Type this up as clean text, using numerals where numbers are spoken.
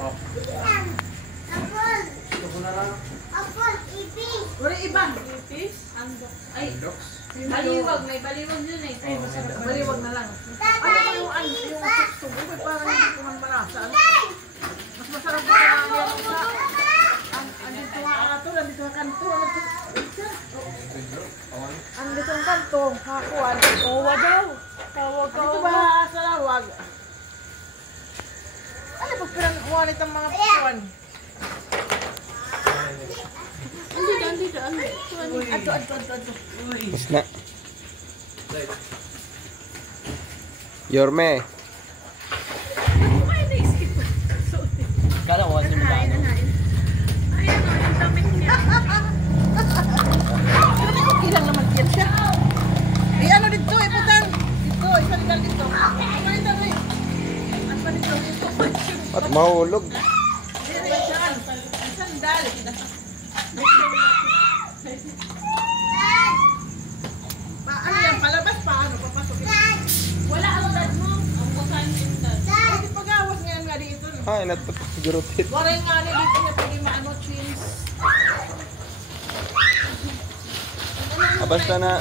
Oh. Apple. Ito ko na lang. Apple, ipis. Wala iba. Ipis? Ay, baliwag. May baliwag yun eh. Ay, masarap. Baliwag na lang. Ano ba yung sugo? Parang hindi ko man malasa. Mas masarap ko na andito nga ato, andito nga kanto. Andito ang kanto. Hakuan. Tawa daw. Tawag ka. Dito ba sa lawag? Ano ba pinanguan itong mga puwan? Andito. Ato. Mas na. Yorme. Kala ko kasi magkano. Ayan o, yung damit niya. Okay lang naman yan siya. Eh, ano dito, putang. Dito, isaligal dito. Ano dito, eh? Ano dito, dito. At mahulog. Sandal. Ano yan, palabas pa, ano, papasok. Wala ang dad mo. Ang kusain yung dad. Ay, pag-awas nga dito. Ay, natutok siguro tit. Waray nga dito niya, pwede maano, chins. Basta na